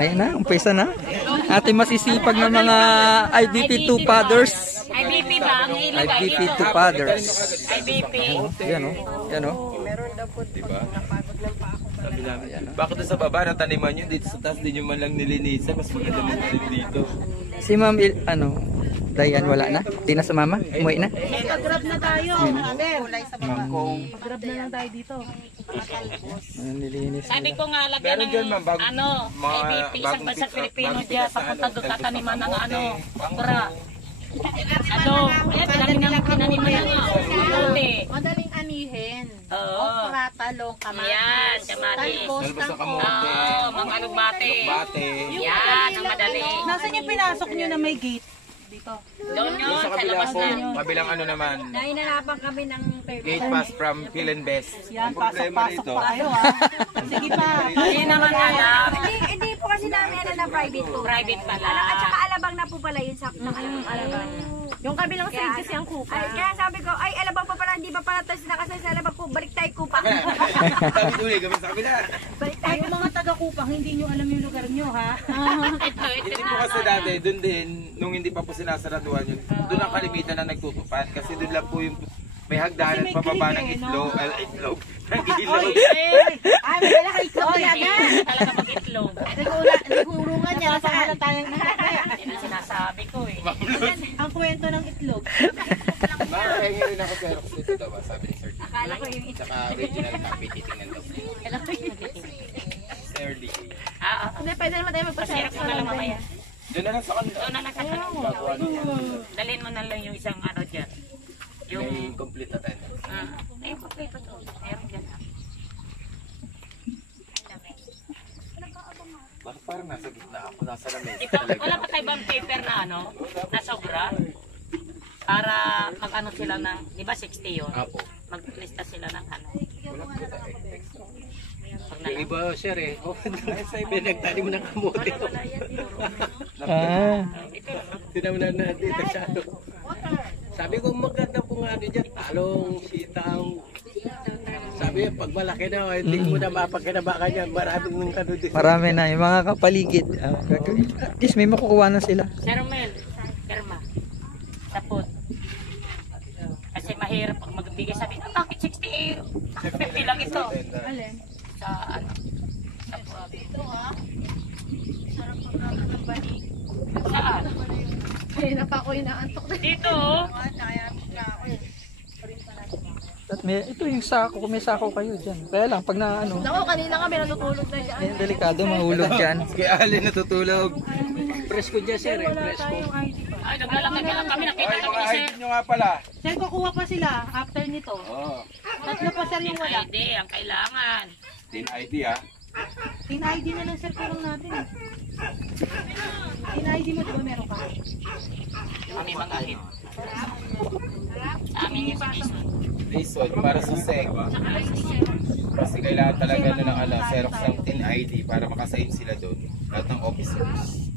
Ayan na, umpisa na. Ating masisipag na mga IBP2 fathers. IBP ba? Ang ilagay dito. IBP2 fathers. IBP. Yan o. Yan o. Diba? Sabi namin, bakit sa baba nataniman nyo dito sa taas, di nyo man lang nilinisan, mas maganda mo dito. Si Ma'am, Dayan, wala na? Di na sa mama? Umuwi na? Mag-grab na tayo. Mag-grab na lang tayo dito. Nilinis Sabi nila. ko nga, lagyan ng IBP, isang bansa Pilipino dyan, papunta doon tataniman ng okra. Pinaniman na nga. Madaling anihin. Oo. Okra, talong, kamatis. Yan, kamatis. Talbos sa kamote. Oo, mga alugbate. Yan, ang madali. Nasaan yung pinasok nyo na may gate? Dito. Doon yun, Sa sa kabila labas po, na. kabilang ano naman, Nainanapan kami ng gate pass from Phil and Best. Yan, pasok-pasok pa kayo ha. Sige pa. Hindi naman alam. Hindi po kasi namin na private to. Private pala. At saka alabang na po pala yun sa alabang. Yung kabilang side kasi ang kupa. Kaya sabi ko, ay alabang pa pala, hindi pa pala tayo nakasal sa alabang po, balik tayo kupa. Sabi tuloy, kami sa kabila. Balik tayo. Yung mga taga-kupang, hindi nyo alam yung lugar nyo ha. Hindi po kasi dati, doon din, nung hindi pa po sinasaraduhan yun, doon ang kalimitan na nagtutupad. Kasi doon lang po yung may hagdanan Kasi may pababa cliff ng eh, itlog. Ng ilog. Ay, may dala kay itlog Oy, yan. hindi talaga mag-itlog. Nagurungan niya. Saan tayong Yan ang sinasabi ko eh. ang kwento ng itlog. Nakahingi rin ako pero dito daw, sabi ni Sir. Akala ko yung Saka original copy, titingnan daw. Sir D. Hindi, pwede naman tayo Pasirap ko na lang mamaya. Doon na lang sa kanila. Doon na lang kasi. Dalhin mo na lang yung isang ano dyan. Yung, May complete na tayo. ayun pa to. Meron dyan. Bakit parang nasa gitna ako, nasa lamesa Ito, talaga. wala pa tayo bang paper na ano, na sobra? Para mag-ano sila ng, di ba 60 yun? Apo. Maglista sila ng ano. Wala po tayo extra. Pag Yung iba, sir eh. Pinagtali mo ng kamote. Hindi naman na natin sa ano. Sabi ko maganda po nga dyan. Talong, sitang. Sabi pag malaki na, hindi mo na mapagkinabakan yan. Maraming nung kano din. Marami na yung mga kapaligid. At least may makukuha na sila. Sir Mel, Kerma, sapot. Kasi mahirap pag magbigay sabi, bakit 60 50 lang ito. Alin? Sa ano, sapot. Ito ha. Sarap pagkain ng banig. Saan? Kaya na pa ako inaantok na. Dito oh. At ito yung sako, kung may sako kayo dyan. Kaya lang, pag na ano, Naku, kanina kami natutulog na siya. yung delikado, mahulog dyan. Kaya alin natutulog. Presko dyan, sir eh. Presko. Ay, naglalakad na lang kami, nakita Ay, kami mga ni ID Sir. nyo nga pala. Sir, kukuha pa sila after nito. Oo. Tatlo pa sir yung wala. ID, ang kailangan. Din ID ah. Tin-ID na lang sir kurang natin eh. Tin-ID mo, di ba meron ka? Kami mga hit. Sa amin yung sinison. Reason para sa SEC. Kasi kailangan talaga na ng Xerox ng TIN ID para makasign sila doon. Lahat ng officers.